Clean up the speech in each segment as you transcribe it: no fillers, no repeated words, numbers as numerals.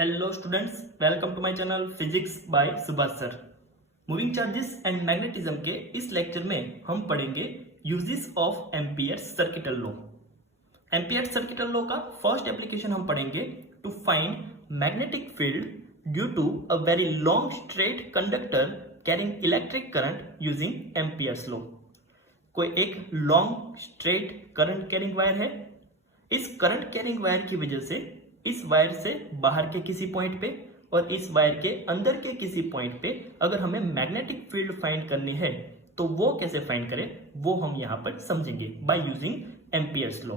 Hello students, welcome to my channel Physics by Subhash sir. Moving charges and magnetism के इस लेक्चर में हम पढ़ेंगे uses of Ampere's circuital law. Ampere's circuital law का फर्स्ट एप्लीकेशन हम पढ़ेंगे to find magnetic field due to a very long straight conductor carrying electric current using Ampere's law. कोई एक long straight current carrying wire है। इस current carrying wire की वजह से इस वायर से बाहर के किसी पॉइंट पे और इस वायर के अंदर के किसी पॉइंट पे अगर हमें मैग्नेटिक फील्ड फाइंड करनी है तो वो कैसे फाइंड करें वो हम यहां पर समझेंगे बाय यूजिंग एम्पियर्स लॉ।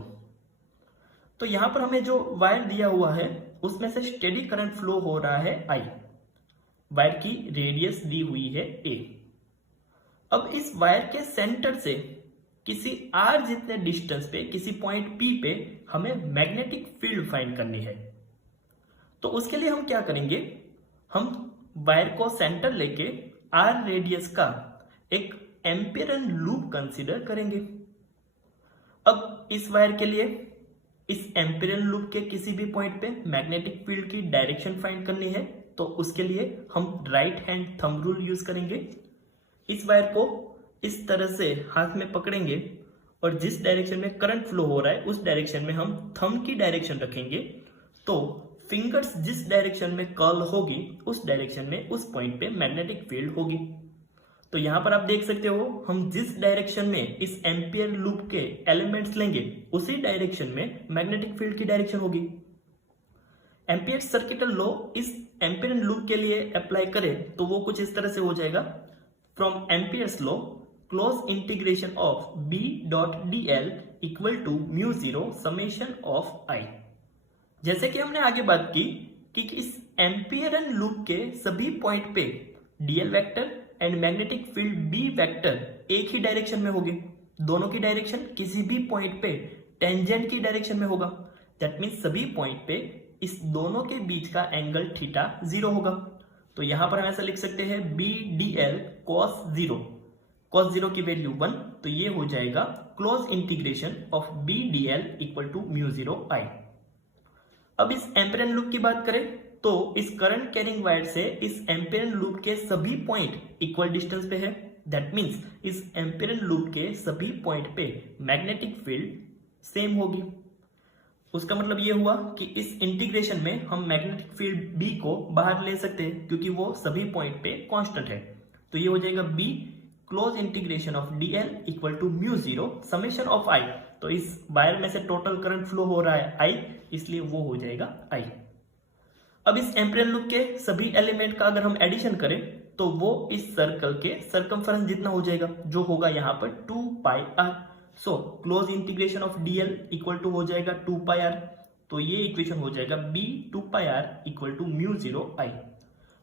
तो यहां पर हमें जो वायर दिया हुआ है उसमें से स्टेडी करंट फ्लो हो रहा है I। वायर की रेडियस दी हुई है A। अब इस वायर के सेंटर से किसी r जितने डिस्टेंस पे किसी पॉइंट P पे हमें मैग्नेटिक फील्ड फाइंड करनी है। तो उसके लिए हम क्या करेंगे, हम वायर को सेंटर लेके r रेडियस का एक एम्पियरन लूप कंसीडर करेंगे। अब इस वायर के लिए इस एम्पियरन लूप के किसी भी पॉइंट पे मैग्नेटिक फील्ड की डायरेक्शन फाइंड करनी है तो उसके लिए हम right hand thumb rule use करेंगे। इस वायर को इस तरह से हाथ में पकड़ेंगे और जिस डायरेक्शन में करंट फ्लो हो रहा है उस डायरेक्शन में हम थंब की डायरेक्शन रखेंगे। तो फिंगर्स जिस डायरेक्शन में कर्ल होगी उस डायरेक्शन में उस पॉइंट पे मैग्नेटिक फील्ड होगी। तो यहां पर आप देख सकते हो हम जिस डायरेक्शन में इस एम्पियर लूप के एलिमेंट्स लेंगे उसी डायरेक्शन में मैग्नेटिक फील्ड की डायरेक्शन होगी। एम्पियर सर्किटल लॉ इस एम्पियर लूप के लिए अप्लाई करें तो वो कुछ इस तरह से हो जाएगा। From Ampere's law close integration of B dot dl equal to mu zero summation of I। जैसे कि हमने आगे बात की कि इस एम्पियरन लूप के सभी पॉइंट पे dl vector and magnetic field B vector एक ही डायरेक्शन में होगी। दोनों की डायरेक्शन किसी भी पॉइंट पे टेंजेंट की डायरेक्शन में होगा। दैट मीन्स सभी पॉइंट पे इस दोनों के बीच का एंगल थीटा 0 होगा। तो यहां पर हम ऐसा लिख सकते हैं B dl cos 0, cos 0 की वैल्यू 1, तो ये हो जाएगा close integration of B dl equal to mu zero I। अब इस एम्पियरन लूप की बात करें तो इस करंट कैरिंग वायर से इस एम्पियरन लूप के सभी पॉइंट इक्वल डिस्टेंस पे है। दैट मीन्स इस एम्पियरन लूप के सभी पॉइंट पे मैग्नेटिक फील्ड सेम होगी। उसका मतलब ये हुआ कि इस इंटीग्रेशन में हम मैग्नेटिक फील्ड B को बाहर ले सकते हैं क्योंकि वो सभी पॉइंट पे कांस्टेंट है। तो ये हो जाएगा B close integration of dl equal to mu zero summation of I। तो इस वायर में से टोटल करंट फ्लो हो रहा है I, इसलिए वो हो जाएगा I। अब इस एम्पियरन लूप के सभी एलिमेंट का अगर हम एडिशन करें तो वो इस सर्कल के सर्कमफरेंस जितना हो जाएगा जो होगा यहाँ पर 2 pi r। So close integration of dl equal to हो जाएगा 2 पाई r। तो ये इक्वेशन हो जाएगा B 2 pi r equal to mu zero I।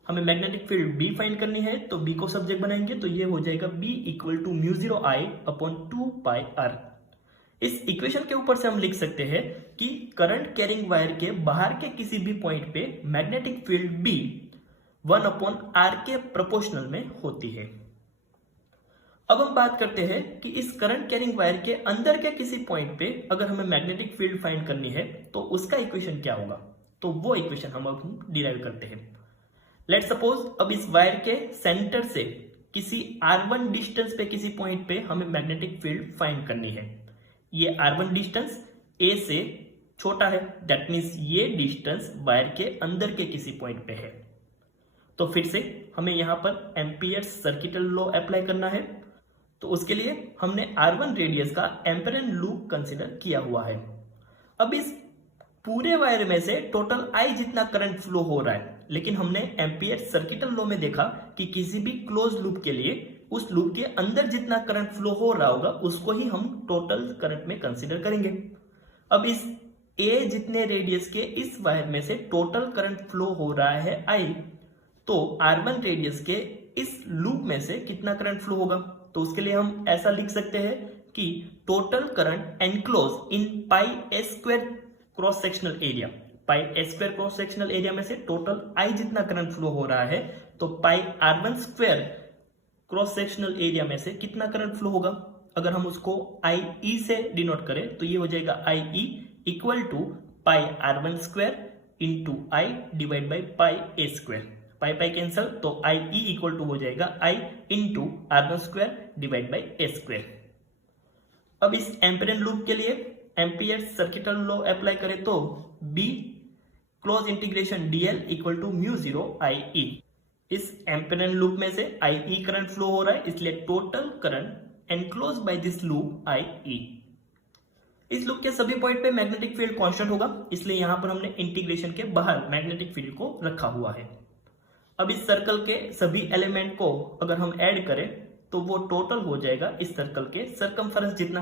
हमें मैग्नेटिक फील्ड B फाइंड करनी है तो B को सब्जेक्ट बनाएंगे तो ये हो जाएगा B equal to mu zero I upon 2 pi r। इस इक्वेशन के ऊपर से हम लिख सकते हैं कि करंट कैरिंग वायर के बाहर के किसी भी पॉइंट पे magnetic field B 1 upon r के प्रोपोर्शनल में होती है। अब हम बात करते हैं कि इस करंट कैरिंग वायर के अंदर के किसी पॉइंट पे अगर हमें मैग्नेटिक फील्ड फाइंड करनी है तो उसका इक्वेशन क्या होगा। तो वो इक्वेशन हम अब डिराइव करते हैं। लेट सपोज अब इस वायर के सेंटर से किसी r1 डिस्टेंस पे किसी पॉइंट पे हमें मैग्नेटिक फील्ड फाइंड करनी है। ये r1 डिस्टेंस A से छोटा है। दैट मीन्स ये डिस्टेंस वायर के अंदर के किसी पॉइंट पे है। तो फिर से हमें यहां पर एम्पियर्स सर्किटल लॉ अप्लाई करना है। तो उसके लिए हमने r1 रेडियस का एम्पियरन लूप कंसीडर किया हुआ है। अब इस पूरे वायर में से टोटल I जितना करंट फ्लो हो रहा है, लेकिन हमने एम्पियर सर्किटल लॉ में देखा कि किसी भी क्लोज लूप के लिए उस लूप के अंदर जितना करंट फ्लो हो रहा होगा उसको ही हम टोटल करंट में कंसीडर करेंगे। अब इस A जितने रेडियस के इस वायर में से टोटल करंट फ्लो हो रहा है I, तो R1 रेडियस के इस लूप में से कितना करंट फ्लो होगा। तो उसके लिए हम ऐसा लिख सकते हैं कि total current enclose in pi s square cross sectional area. Pi s square cross sectional area में से टोटल I जितना करंट फ्लो हो रहा है तो पाई R1 square cross sectional area में से कितना करंट फ्लो होगा। अगर हम उसको IE से डिनोट करें तो ये हो जाएगा IE equal to pi R1 square into I divide by pi A square, pi pi cancel, तो आई ई इक्वल टू हो जाएगा I into R1 square divide by A square. अब इस एम्पियन लूप के लिए एम्पियर सर्किटल लॉ अप्लाई करें तो B close integration DL equal to mu zero I E. इस एम्पियन लूप में से आई ई करंट फ्लो हो रहा है, इसलिए total current enclose by this loop I E. इस लूप के सभी पॉइंट पे मैग्नेटिक फील्ड कांस्टेंट होगा, इसलिए यहां पर हमने इंटीग्रेशन के बाहर मैग्नेटिक फील्ड को रखा हुआ है। अब इस सर्कल के सभी एलिमेंट को अगर हम ऐड करें तो वो टोटल हो जाएगा इस सर्कल के सरकमफेरेंस जितना।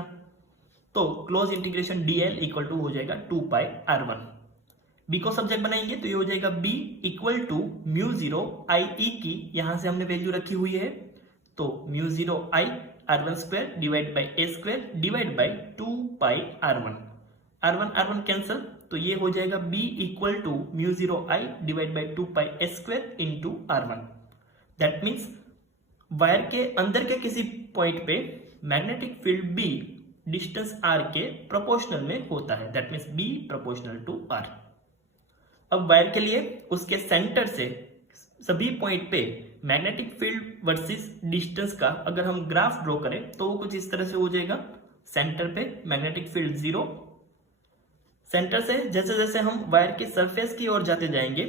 तो close integration DL equal to हो जाएगा 2 पाई R1। बी को सब्जेक्ट बनाएंगे तो ये हो जाएगा B equal to mu zero I E की यहां से हमने वैल्यू रखी हुई है, तो mu zero I R1 square divide by A square divide by 2 pi R1 cancel, तो ये हो जाएगा b equal to mu zero I divide by 2 pi A square into R1। That means wire के अंदर के किसी पॉइंट पे magnetic field b distance r के प्रोपोर्शनल में होता है, that means b proportional to r। अब वायर के लिए उसके सेंटर से सभी पॉइंट पे मैग्नेटिक फील्ड वर्सेस डिस्टेंस का अगर हम ग्राफ ड्रॉ करें तो वो कुछ इस तरह से हो जाएगा। सेंटर पे मैग्नेटिक फील्ड 0, सेंटर से जैसे जैसे हम वायर के सरफेस की ओर जाते जाएंगे,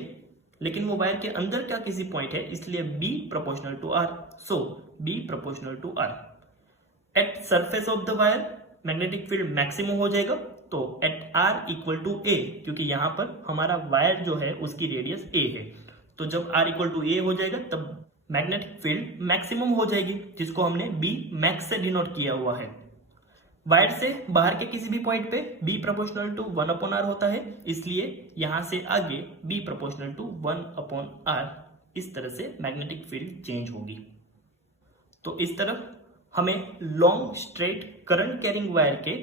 लेकिन वो वायर के अंदर का किसी पॉइंट है, इसलिए b proportional to r, so b proportional to r। At surface of the wire magnetic field maximum हो जाएगा, तो at r equal to a, क्योंकि यहां पर हमारा वायर जो है उसकी रेडियस a है, तो जब r इक्वल टू a हो जाएगा तब मैग्नेटिक फील्ड मैक्सिमम हो जाएगी, जिसको हमने b मैक्स से डिनोट किया हुआ है। वायर से बाहर के किसी भी पॉइंट पे b proportional to 1 upon r होता है, इसलिए यहां से आगे b proportional to 1 upon r, इस तरह से मैग्नेटिक फील्ड चेंज होगी। तो इस तरह हमें long straight current carrying wire के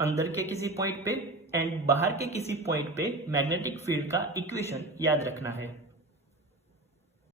अंदर के किसी पॉइंट पे एंड बाहर के किसी पॉइंट पे मैग्नेटिक फील्ड का इक्वेशन याद रखना है।